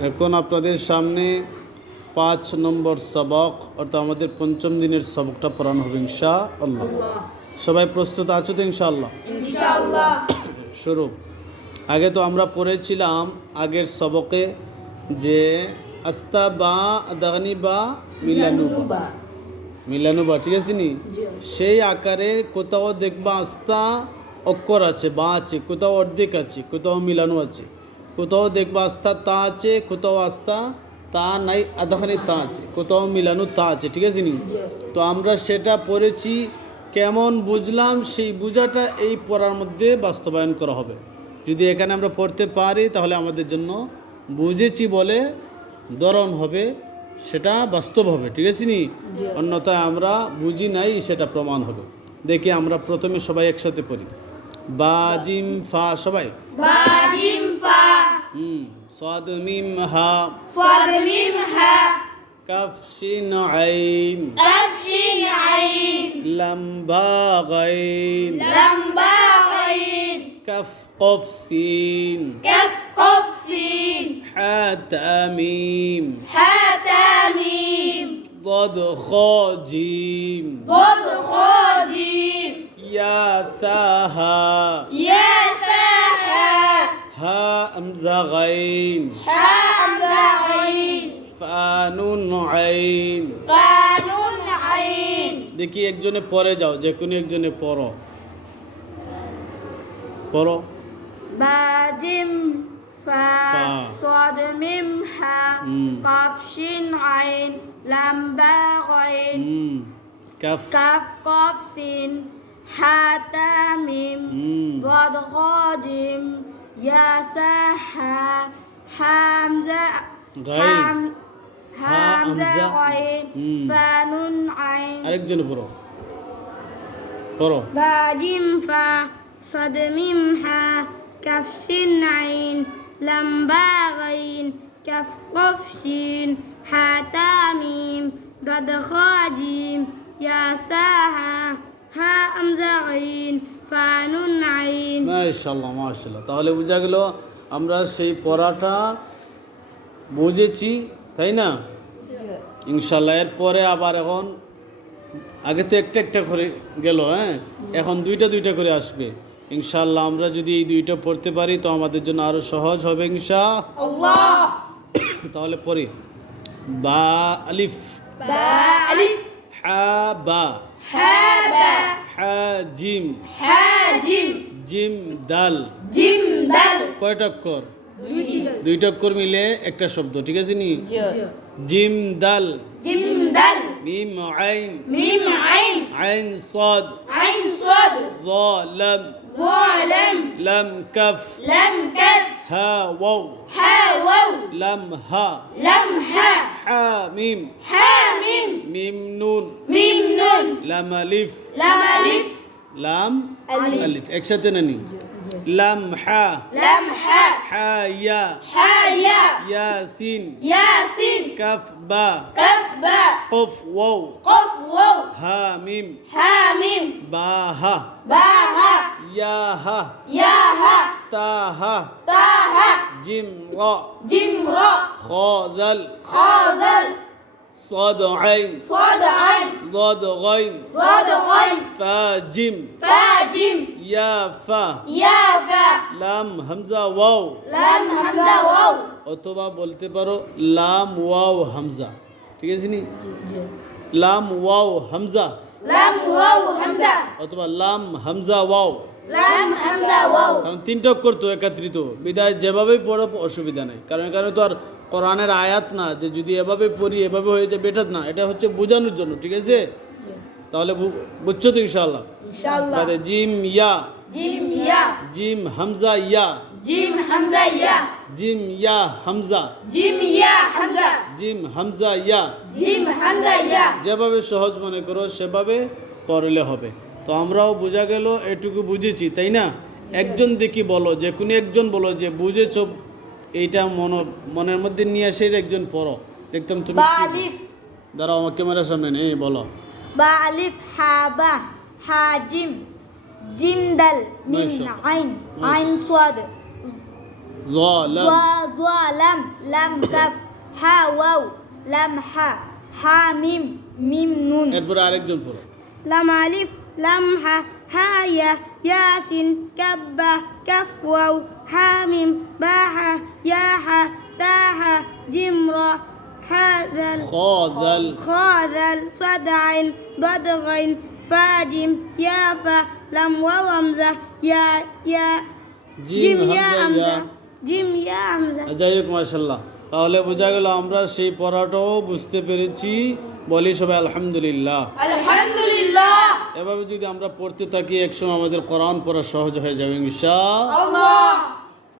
এখন আপনাদের সামনে 5 নম্বর সবক অর্থাৎ আমাদের পঞ্চম দিনের সবকটা পড়ানো হবে ইনশাআল্লাহ। সবাই প্রস্তুত আছো তো ইনশাআল্লাহ? ইনশাআল্লাহ। শুরু। আগে তো আমরা পড়েছিলাম আগের সবকে যে আস্তা বা দাগানি বা মিলানুবা, ঠিক আছে নি? সেই আকারে কোথাও দেখবা আস্তা অক্ষর আছে, বা আছে, কোথাও অর্ধেক আছে, কোথাও মিলানো আছে, কোথাও দেখবা আস্তা তা আছে, কোথাও আস্তা তা নাই, আধাখানি তা আছে, কোথাও মিলানো তা আছে, ঠিক আছে নি? তো আমরা সেটা পড়েছি, কেমন বুঝলাম সেই বোঝাটা এই পড়ার মধ্যে বাস্তবায়ন করা হবে। যদি এখানে আমরা পড়তে পারি তাহলে আমাদের জন্য বুঝেছি বলে ধরন হবে, সেটা বাস্তব হবে, ঠিক আছে নি? অন্যথায় আমরা বুঝি নাই সেটা প্রমাণ হবে। দেখি আমরা প্রথমে সবাই একসাথে পড়ি। বা জিম ফা, সবাই বা জিম ফা, সাদ মিম হা, সাদ মিম হা, কাফ শিন আইন, কাফ শিন আইন, লাম বা গাইন, লাম বা গাইন, কাফ কফ সিন, কাফ কফ সিন, হা তা মিম, হা তা মিম, ضاد خ جيم, ضاد خ جيم, يا ثا ها, يا سا ها, ها همزة غين, ها همزة عين, فا نون عين। فا نون عين। দেখি একজনে পড়ে যাও, যে কোনো একজনে পড়ো পড়ো। با جيم فا، فا. صاد ميم ها، قاف شين عين، لام با غين، কাফ كاف قاف سين، حا تا ميم، ضاد خا جيم، يا سا ها، حمزة غين. همزة همزة. غين، فا نون عين. আরেকজনে পড়ো পড়ো। با جيم فا، صاد ميم ها، كاف شين عين، لام با غين، كاف قاف شين، حا تا ميم، ضاد خا جيم، يا سا ها، ها همزة عين، فا نون عين. মাশাআল্লাহ মাশাআল্লাহ। তাহলে বোঝা গেল আমরা সেই পড়াটা বুঝেছি, তাই না? ইনশাআল্লাহ। এরপরে আবার এখন আগে তো একটা একটা করে গেল, এখন দুইটা দুইটা করে আসবে ইনশাআল্লাহ। আমরা যদি এই দুইটা পড়তে পারি তো আমাদের জন্য আরো সহজ হবে الله. তাহলে পড়ি। বা আলিফ, با ألف، হা বা, ها با، হা জিম, ها جيم، জিম দাল। جيم دال. কয়টা অক্ষর? দুইটা অক্ষর মিলে একটা শব্দ, ঠিক আছে নি? جيم জিম দাল, دال، মিম আইন, ميم عين، আইন صاد, عين صاد، ظا لم, ظالم، لم كف, لم كف، ها واو, ها واو، لم ها, لم ها، حا ميم, حاميم، ميم نون, ميم نون، لم ألف, لم ألف، লাম ألف، আলিফ একসাথে না নি? লাম হা, لم ها، হা ইয়া, ها يا، ইয়াসিন, ياسين، কাফ বা, كف با، কফ ওয়াও, قف واو، হা মিম, حاميم، বা হা, با ها، ইয়া হা, يا ها، তা হা, تا ها، জিম রা, جيم را، খ দাল, خازل، صاد عين, صاد عين، ضاد غين, ضاد غين، فا جيم, فا جيم، يا فا, يا فا، লাম হামজা ওয়াও। لام همزة واو. অথবা বলতে পারো লাম ওয়াও হামজা, ঠিক আছে নি? লাম ওয়াও হামজা لام واو همزة، অথবা লাম হামজা ওয়াও, لام همزة واو. কারণ তিনটা অক্ষর তো একত্রিত, বিদায় যেভাবেই পড়ো অসুবিধা নেই। কারণ এখানে তো আর কোরআনের আয়াত না যে যদি এভাবে পড়ি এভাবে হয়ে যাবে, এটা না, এটা হচ্ছে বোঝানোর জন্য, ঠিক আছে? তাহলে বুঝছো তো ইনশাআল্লাহ? إن شاء الله. জিম ইয়া, جيم يا، জিম হামজা ইয়া, جيم همزة يا، জিম ইয়া হামজা, جيم يا همزة، জিম হামজা ইয়া। جيم همزة يا. যেভাবে সহজ মনে করো সেভাবে পড়লে হবে। তো আমরাও বোঝা গেল, এটুকু বুঝেছি, তাই না? একজন দেখি বলো, যে কোনো একজন বলো যে বুঝেছো, এইটা মনের মধ্যে নিয়ে এসে একজন পড়ো, দেখতাম তুমি با কি- ألف، দাঁড়াও আমার ক্যামেরার সামনে নেই, বলো। با ألف، ها با، ها جيم، جيم دال، ميم ما شاء الله. عين، ما عين صاد، ظالم ظالم لام كف ها واو لام حا حا ميم ميم نون এরপরে আরেকজন পড়ো لم ألف لمحة هايا ياسين كبة كف واو حامim باحة ياحة تاحة جمرة حاذل খাযাল خاذل صدع ضد غين فاجم يافا لم وهمزة يا জিম جيم يا হামজা همزة جيم يا همزة যাই হোক মাশাআল্লাহ তাহলে বোঝা গেল আমরা সেই পড়াটাও বুঝতে পেরেছি বলি সবাই আলহামদুলিল্লাহ আলহামদুলিল্লাহ এভাবে যদি আমরা পড়তে থাকি একসময় আমাদের কোরআন পড়া সহজ হয়ে যাবে ইনশাআল্লাহ আল্লাহ